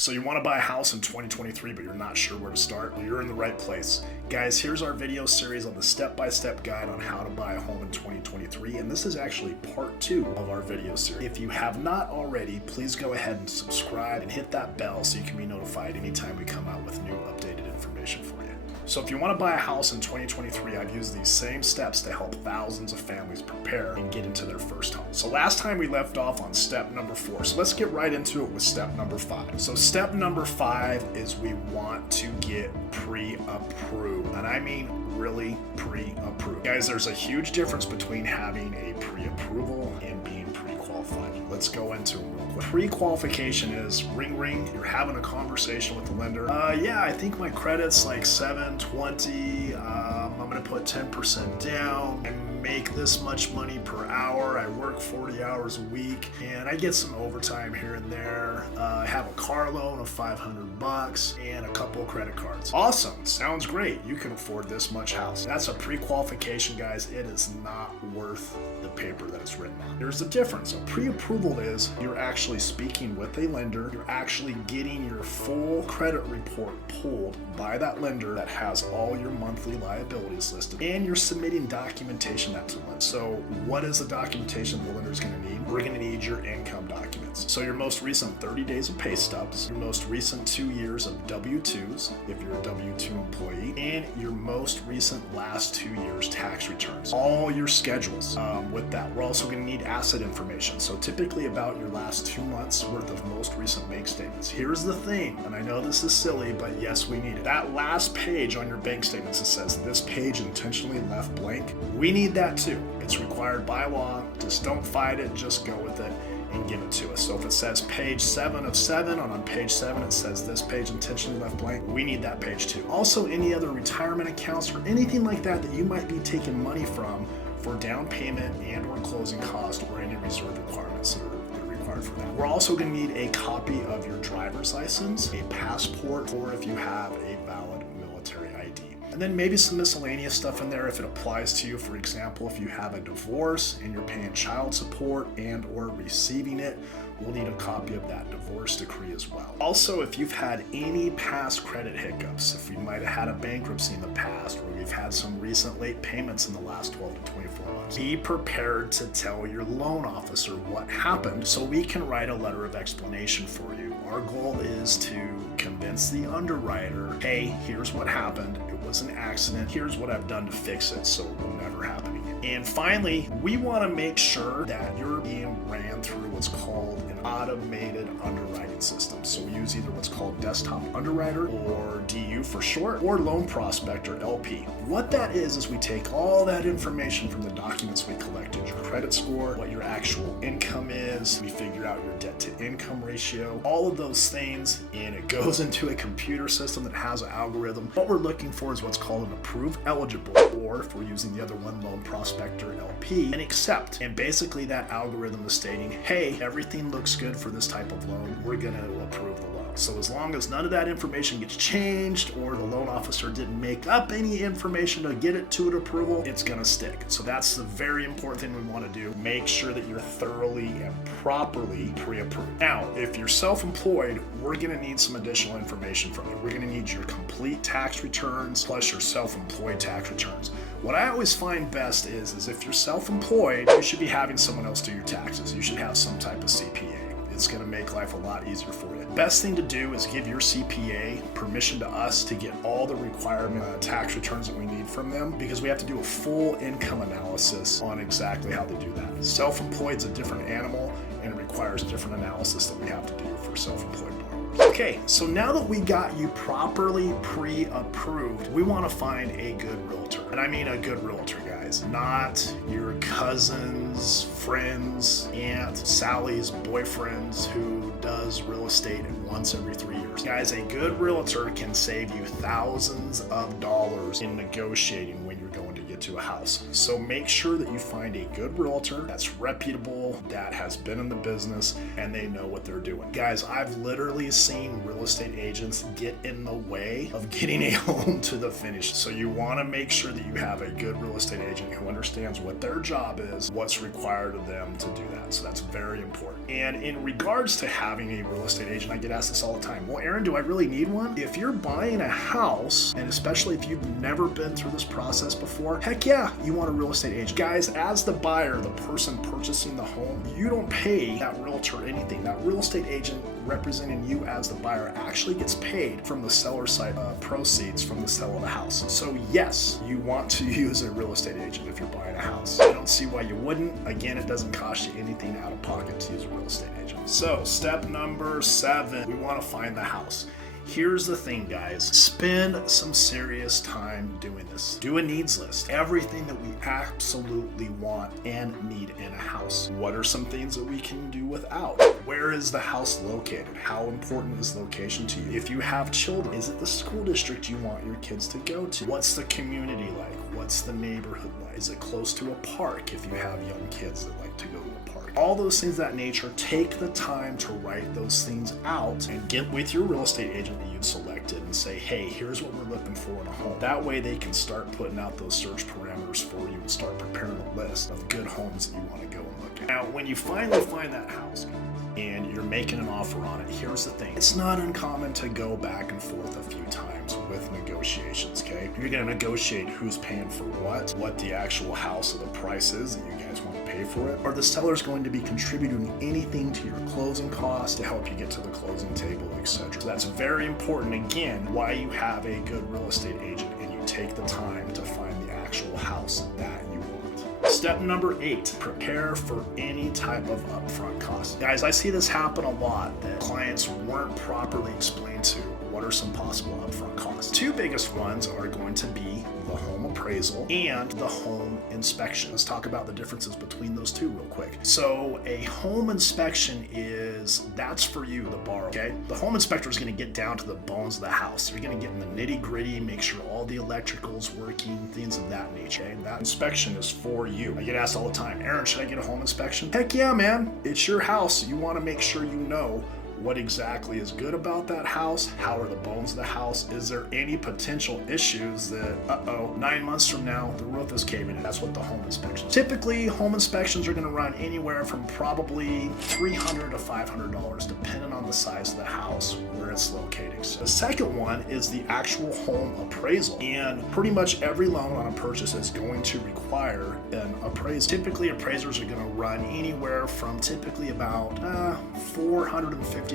So you want to buy a house in 2023, but you're not sure where to start? Well, you're in the right place. Guys, here's our video series on the step-by-step guide on how to buy a home in 2023, and this is actually part 2 of our video series. If you have not already, please go ahead and subscribe and hit that bell so you can be notified anytime we come out with new updated information for you. So if you want to buy a house in 2023, I've used these same steps to help thousands of families prepare and get into their first home. So last time we left off on step number 4. So let's get right into it with step number 5. So step number 5 is we want to get pre-approved. And I mean really pre-approved. Guys, there's a huge difference between having a pre-approval and being pre-qualified. Let's go into it real quick. Pre-qualification is ring ring, you're having a conversation with the lender. Yeah, I think my credit's like 720. I'm gonna put 10% down. I make this much money per hour. I work 40 hours a week and I get some overtime here and there. I have a car loan of $500 and a couple of credit cards. Awesome, sounds great. You can afford this much house. That's a pre-qualification, guys. It is not worth the paper that it's written on. There's a difference. A pre-approval is you're actually speaking with a lender. You're actually getting your full credit report pulled by that lender that has all your monthly liabilities listed, and you're submitting documentation to lender. So what is the documentation the lender's going to need? We're going to need your income documents. So your most recent 30 days of pay stubs, your most recent 2 years of W-2s if you're a W-2 employee, and your most recent last 2 years tax returns. All your schedules. With that, we're also going to need asset information. So typically about your last 2 months worth of most recent bank statements. Here's the thing, and I know this is silly, but yes, we need it. That last page on your bank statements that says this page intentionally left blank, we need that too. It's required by law. Just don't fight it, just go with it and give it to us. So if it says page 7 of 7, and on page 7 it says this page intentionally left blank, we need that page too. Also, any other retirement accounts or anything like that that you might be taking money from for down payment and or closing cost, or any reserve requirements that are required for that. We're also going to need a copy of your driver's license, a passport, or if you have a valid military ID. And then maybe some miscellaneous stuff in there if it applies to you. For example, if you have a divorce and you're paying child support and or receiving it, we'll need a copy of that divorce decree as well. Also, if you've had any past credit hiccups, if you might have had a bankruptcy in the past, or you've had some recent late payments in the last 12 to 24 months, be prepared to tell your loan officer what happened so we can write a letter of explanation for you. Our goal is to convince the underwriter, hey, here's what happened. It was an accident. Here's what I've done to fix it so it will never happen again. And finally, we want to make sure that you're being ran through what's called an automated underwriting system. So we use either what's called Desktop Underwriter, or DU for short, or Loan Prospector, LP. What that is we take all that information from the documents we collected, your credit score, what your actual income is, we figure out your debt to income ratio, all of those things, and it goes into a computer system that has an algorithm. What we're looking for is what's called an approved eligible, or if we're using the other one, Loan Prospector, LP, and accept. And basically that algorithm is stating, hey, everything looks good for this type of loan, we're going to approve the loan. So as long as none of that information gets changed, or the loan officer didn't make up any information to get it to an approval, it's going to stick. So that's the very important thing we want to do. Make sure that you're thoroughly and properly pre-approved. Now, if you're self-employed, we're going to need some additional information from you. We're going to need your complete tax returns plus your self-employed tax returns. What I always find best is if you're self-employed, you should be having someone else do your taxes. You should have some type of CPA. It's going to make life a lot easier for you. Best thing to do is give your CPA permission to us to get all the requirement tax returns that we need from them, because we have to do a full income analysis on exactly how to do that. Self-employed is a different animal, and it requires different analysis that we have to do for self-employed borrowers. Okay, so now that we got you properly pre-approved, we want to find a good realtor. And I mean a good realtor, guys, not your cousin's friend's Aunt Sally's boyfriend who does real estate once every 3 years. Guys, a good realtor can save you thousands of dollars in negotiating when you're going to get related to a house. So make sure that you find a good realtor that's reputable, that has been in the business, and they know what they're doing. Guys, I've literally seen real estate agents get in the way of getting a home to the finish. So you want to make sure that you have a good real estate agent who understands what their job is, what's required of them to do that. So that's very important. And in regards to having a real estate agent, I get asked this all the time. Well, Aaron, do I really need one? If you're buying a house, and especially if you've never been through this process before, heck yeah, you want a real estate agent. Guys, as the buyer, the person purchasing the home, you don't pay that realtor anything. That real estate agent representing you as the buyer actually gets paid from the seller side proceeds from the sale of the house. So yes, you want to use a real estate agent if you're buying a house. I don't see why you wouldn't. Again, it doesn't cost you anything out of pocket to use a real estate agent. So step number 7, we want to find the house. Here's the thing, guys. Spend some serious time doing this. Do a needs list. Everything that we absolutely want and need in a house. What are some things that we can do without? Where is the house located? How important is location to you? If you have children, is it the school district you want your kids to go to? What's the community like? What's the neighborhood like? Is it close to a park if you have young kids that like to go to a park? All those things of that nature, take the time to write those things out and get with your real estate agent that you've selected and say, hey, here's what we're looking for in a home. That way they can start putting out those search parameters for you and start preparing a list of good homes that you want to go and look at. Now, when you finally find that house and you're making an offer on it, here's the thing. It's not uncommon to go back and forth a few times with negotiations, okay? You're going to negotiate who's paying for what the actual house or the price is that you guys want to pay for it. Are the sellers going to be contributing anything to your closing costs to help you get to the closing table, etc.? So that's very important, again, why you have a good real estate agent and you take the time to find the actual house that you want. Step number 8, prepare for any type of upfront costs. Guys, I see this happen a lot, that clients weren't properly explained to what are some possible upfront costs. 2 biggest ones are going to be the home appraisal and the home inspection. Let's talk about the differences between those 2 real quick. So a home inspection that's for you, the borrower, okay? The home inspector is going to get down to the bones of the house. They're going to get in the nitty gritty, make sure all the electrical's working, things of that nature. Okay? That inspection is for you. I get asked all the time, Aaron, should I get a home inspection? Heck yeah, man. It's your house. You want to make sure you know what exactly is good about that house, how are the bones of the house, is there any potential issues that, 9 months from now, the roof is caving in. That's what the home inspection is. Typically, home inspections are gonna run anywhere from probably $300 to $500, depending on the size of the house, where it's located. So the second one is the actual home appraisal. And pretty much every loan on a purchase is going to require an appraisal. Typically, appraisers are gonna run anywhere from typically about $450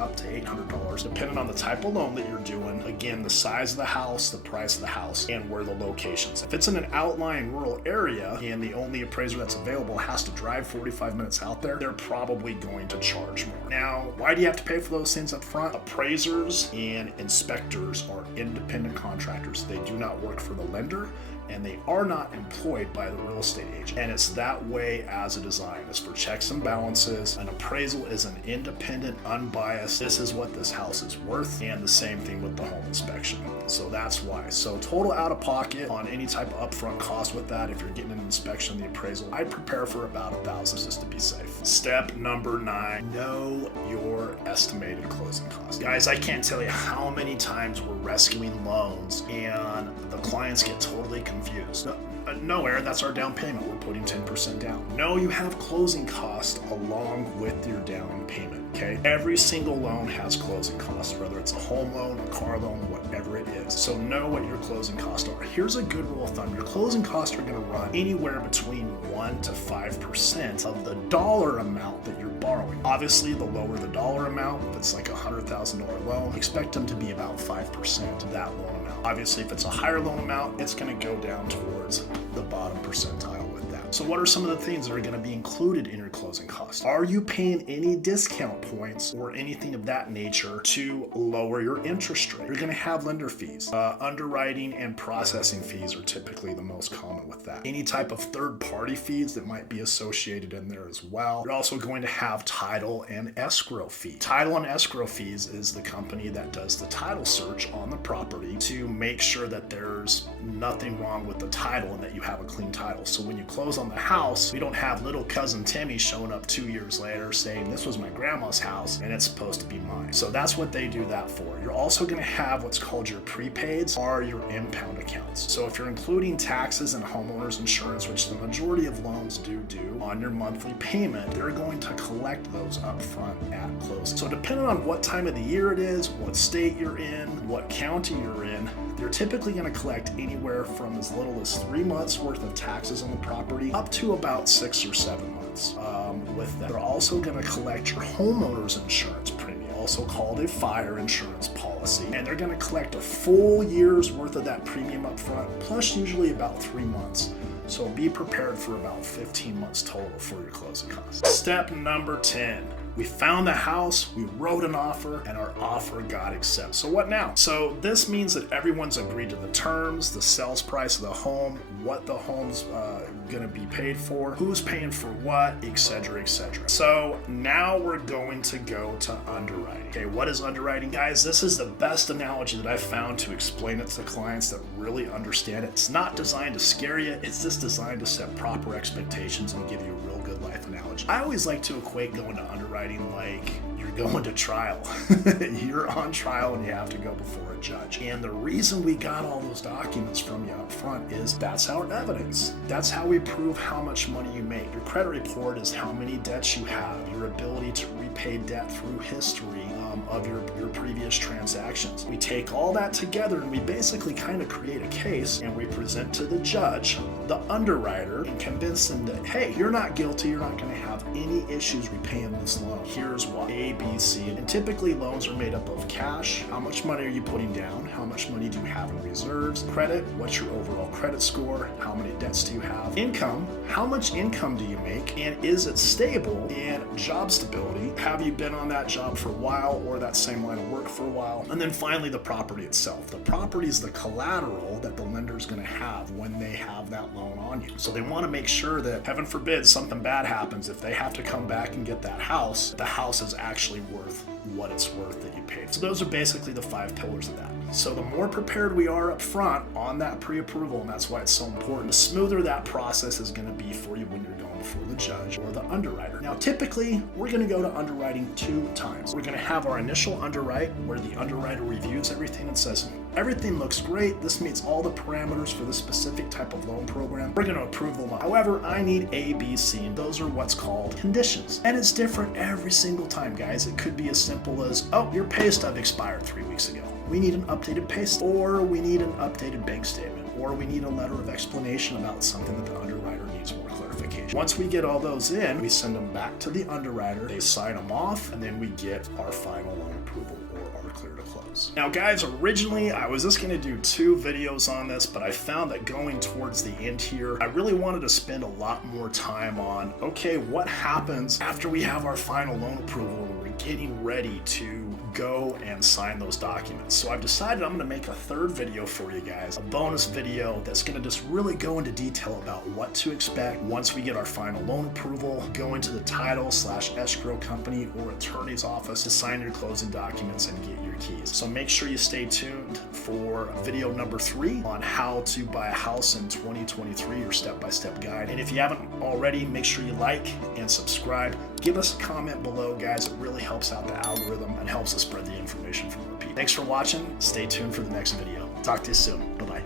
up to $800, depending on the type of loan that you're doing. Again, the size of the house, the price of the house, and where the location's. If it's in an outlying rural area and the only appraiser that's available has to drive 45 minutes out there, they're probably going to charge more. Now, why do you have to pay for those things up front? Appraisers and inspectors are independent contractors. They do not work for the lender, and they are not employed by the real estate agent. And it's that way as a design. It's for checks and balances. An appraisal is an independent, unbiased, this is what this house is worth, and the same thing with the home inspection. So that's why. So total out of pocket on any type of upfront cost with that, if you're getting an inspection, the appraisal, I'd prepare for about $1,000 just to be safe. Step number 9, know your estimated closing costs. Guys, I can't tell you how many times we're rescuing loans and the clients get totally confused. No, Aaron, that's our down payment. We're putting 10% down. No, you have closing costs along with your down payment, okay? Every single loan has closing costs, whether it's a home loan, a car loan, whatever it is. So know what your closing costs are. Here's a good rule of thumb. Your closing costs are gonna run anywhere between 1 to 5% of the dollar amount that you're borrowing. Obviously, the lower the dollar amount, if it's like a $100,000 loan, expect them to be about 5% of that loan amount. Obviously, if it's a higher loan amount, it's gonna go down towards the bottom percentile with that. So what are some of the things that are going to be included in your closing costs? Are you paying any discount points or anything of that nature to lower your interest rate? You're going to have lender fees. Underwriting and processing fees are typically the most common with that. Any type of third-party fees that might be associated in there as well. You're also going to have title and escrow fees. Title and escrow fees is the company that does the title search on the property to make sure that there's nothing wrong with the title and that you have a clean title. So when you close on the house, we don't have little cousin Timmy showing up 2 years later saying this was my grandma's house and it's supposed to be mine. So that's what they do that for. You're also going to have what's called your prepaids or your impound accounts. So if you're including taxes and homeowners insurance, which the majority of loans do on your monthly payment, they're going to collect those up front at closing. So depending on what time of the year it is, what state you're in, what county you're in, they're typically going to collect anywhere from as little as 3 months worth of taxes on the property up to about 6 or 7 months with that. They're also going to collect your homeowner's insurance premium, also called a fire insurance policy, and they're going to collect a full year's worth of that premium up front, plus usually about 3 months. So be prepared for about 15 months total for your closing costs. Step number 10. We found the house, we wrote an offer, and our offer got accepted. So what now? So this means that everyone's agreed to the terms, the sales price of the home, what the home's gonna be paid for, who's paying for what, etc., etc. So now we're going to go to underwriting. Okay, what is underwriting? Guys, this is the best analogy that I've found to explain it to clients that really understand it. It's not designed to scare you, it's just designed to set proper expectations and give you a real good life analogy. I always like to equate going to underwriting like you're going to trial. You're on trial and you have to go before a judge. And the reason we got all those documents from you up front is that's our evidence. That's how we prove how much money you make. Your credit report is how many debts you have, your ability to repay debt through history of your previous transactions. We take all that together and we basically kind of create a case and we present to the judge, the underwriter, and convince them that, hey, you're not guilty, you're not going to have any issues repaying this loan. Here's why. A, B, C. And typically loans are made up of cash. How much money are you putting down? How much money do you have in reserves? Credit, what's your overall credit score? How many debts do you have? Income, how much income do you make? And is it stable? And job stability, have you been on that job for a while or that same line of work for a while? And then finally, the property itself. The property is the collateral that the lender is going to have when they have that loan on you. So they want to make sure that, heaven forbid, something bad happens. If they have to come back and get that house, the house is actually worth what it's worth that you paid. So those are basically the 5 pillars of that. So the more prepared we are up front on that pre-approval, and that's why it's so important, the smoother that process is going to be for you when you're going before the judge or the underwriter. Now, typically, we're going to go to underwriting 2 times. We're going to have our initial underwrite where the underwriter reviews everything and says, everything looks great. This meets all the parameters for this specific type of loan program. We're going to approve the loan. However, I need A, B, C, and those are what's called conditions. And it's different every single time, guys. It could be as simple as, oh, your pay stub expired 3 weeks ago. We need an updated pay stub, or we need an updated bank statement, or we need a letter of explanation about something that the underwriter needs more clarification. Once we get all those in, we send them back to the underwriter, they sign them off, and then we get our final loan approval or our clear to close. Now guys, originally I was just gonna do 2 videos on this, but I found that going towards the end here, I really wanted to spend a lot more time on, okay, what happens after we have our final loan approval and we're getting ready to go and sign those documents. So I've decided I'm going to make a 3rd video for you guys, a bonus video that's going to just really go into detail about what to expect once we get our final loan approval, go into the title/escrow company or attorney's office to sign your closing documents and get your keys. So make sure you stay tuned for video number 3 on how to buy a house in 2023, your step-by-step guide. And if you haven't already, make sure you like and subscribe. Give us a comment below, guys. It really helps out the algorithm and helps us spread the information from repeat. Thanks for watching. Stay tuned for the next video. Talk to you soon. Bye-bye.